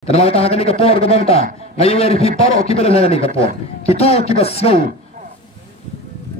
Tanah kita akan dikepor ke bangta. Ngayu verifi paro kita dah ni dikepor. Kita snow.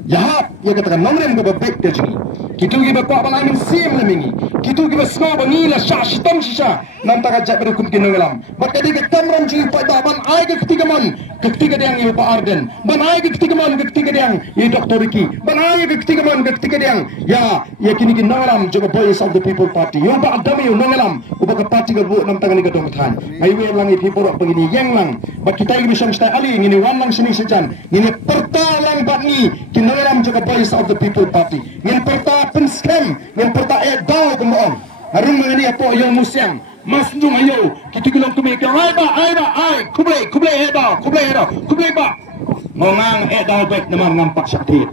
Yahap ya katakan nomrem ke bebek dia jadi. Kita kita kuat bang angin sim lemingi. Kita snow bangi la syah shitam shisha. Nam tak ajak berhukum kena ngelam. Maka dia ketamram jadi pada ban ai ke ketiga man. Ketiga dia yang Pak Arden. Ban ai ke ketiga man ketiga dia yang Dr. Ricky. Ban ai ke ketiga man ketiga dia yang ya kini kena ngelam juga Voice of the People Party. Yang Pak Adam yang ngelam. Ubah parti ke buat nam tangan ni kedong than. Ai we lang itu porok begini yang lang. Bak kita ini bisa mesti ali ini wan lang sini sejan. Ini pertalang bat ni kena ngelam juga Voice of the People Party. Yang perta penskem, yang perta dau kemoong. Harung mengani apa yang musyang. Mas nung ayo kita gelong kumi ke ai kublai ba ngongang dau baik nama nampak sakit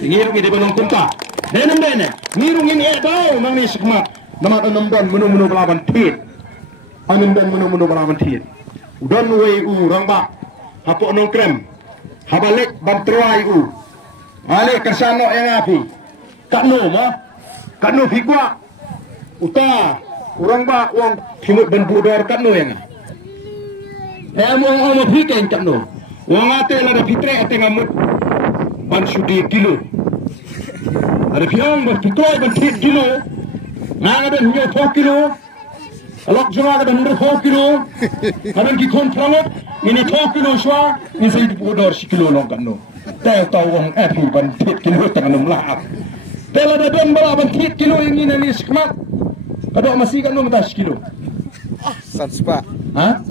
ngirung di belong kunta denam ngirung ini dau nang ni sekmat nama enam dan menu belawan tit anim dan menu belawan tit udon wei rang ba hapo nong krem habalik bantroi ale kasano yang api kanu figwa uta orang ba uang timut dan budar kat no yang orang fikir kat no uang ate la da fitre ate ngamut ban sudi kilo ada piang ba fitoi ban 3 kilo nang ada 2 kilo alok jua ada 4 kilo ada ki kontramat ini 2 kilo swa ni sai budar kilo long kat no tahu uang api ban 3 kilo tang nom lah tela da ban bala ban 3 kilo ini ni skmat kadok masih kan lu minta sekilo. Sanspa. Ha?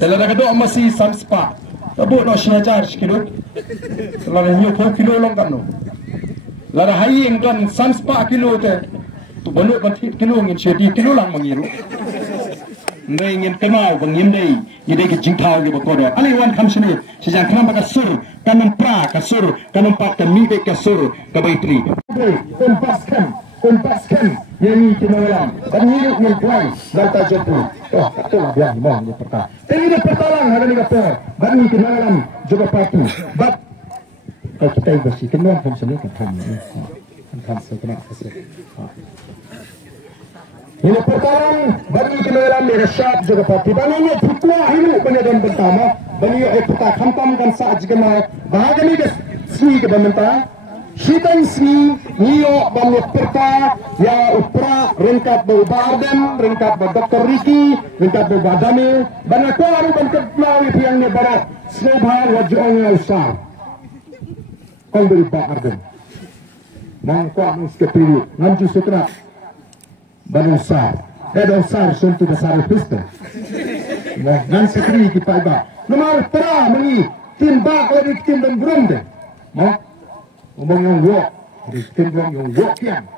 Kalau dah kadok masih sanspa. Tabuk no syajar sekilo. Kalau dah nyok kilo long kan lu. Lara haying kan sanspa kilo te. Tu banuk bantit kilo ngin syedi kilo lang mengiru. Ndai ngin kenal bangin dei. Ide ke jingtau ge bakodo. Ali wan kam sini. Sejak kenapa kasur, kanam pra kasur, kanam pak kami be kasur kabaitri. Kompaskan yang kita malam dan hidup yang kuat data jatuh. Oh, itulah biar mohon dia pertah. Ini pertalang ada ni kata. Dan kita malam juga patu. But kalau kita bersih kenal pun sini kan sebenarnya kasih. Ini pertalang bagi kita malam ni rasyat juga patu. Dan ini pukul hidup penyedan pertama. Dan ini kita khampamkan saat jika bahagian ini sini ke pemerintah. Hitam sini, niyo banyak perta, ya upra ringkat Pak Arden, ringkat Dr. Ricky, ringkat Pak Daniel, banyak orang banyak melalui yang barat, sebab wajahnya usar. Kau beri Pak Arden, mangkuk muskepiri, nanti setelah banyak usar, usar sentuh besar pista. Nanti sekali kita iba, nomor pera mengi, timbak lagi tim dan belum deh, ngomong yang walk, Christian yang walk yang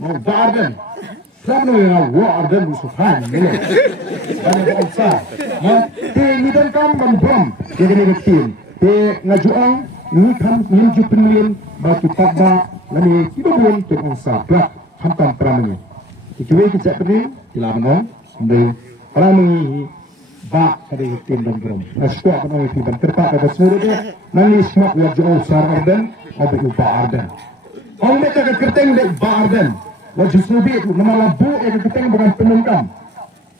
mau Arden, siapa yang walk Arden Musufan, ni, banyak besar, ni dan kam bom, jadi ni tim, ngajuang, ni kam ninju penilin, batu tabak, lani kita pun terunsah, pelak hantam peramani, itu kita penil, dilawan, sambil peramani. Bak dari tim dan brom. Eskuat penuh tim dan terpak pada semua dia. Nanti semua wajah usar Arden, abis Pak Arden. Orang mereka ke kerteng dek Pak Arden. Wajah subi itu nama lampu ke kerteng bukan penungkam.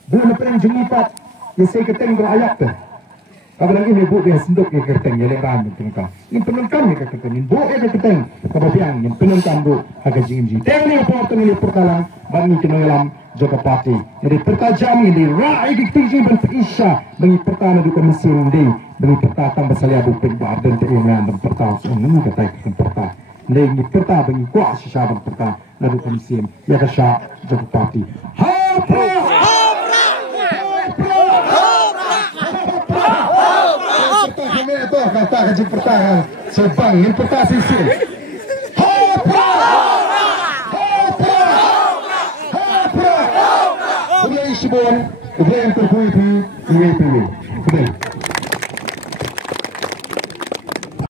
Bukan penung jengipat. Isi kerteng berayak tu. Kalau lagi ni bu dia senduk ke kerteng yang leram penungkam. Ini penungkam ni ke kerteng. Ini bu ke kerteng. Kalau biang yang penungkam bu agak jingji. Tengok ni apa tu ni perkalang bagi kenyalam. Juga parti. Jadi pertajam ini rakyat tinggi berpisah bagi pertama di komisi ini bagi pertama tambah saya bukan badan terengan dan pertama ini kata yang pertama. Ini pertama bagi kuat sisa pertama dari komisi ya kasih juga parti. Pertama itu kata kaji pertama sebang yang pertama sisi. Kemudian Sibon, kemudian terpilih di UAPW.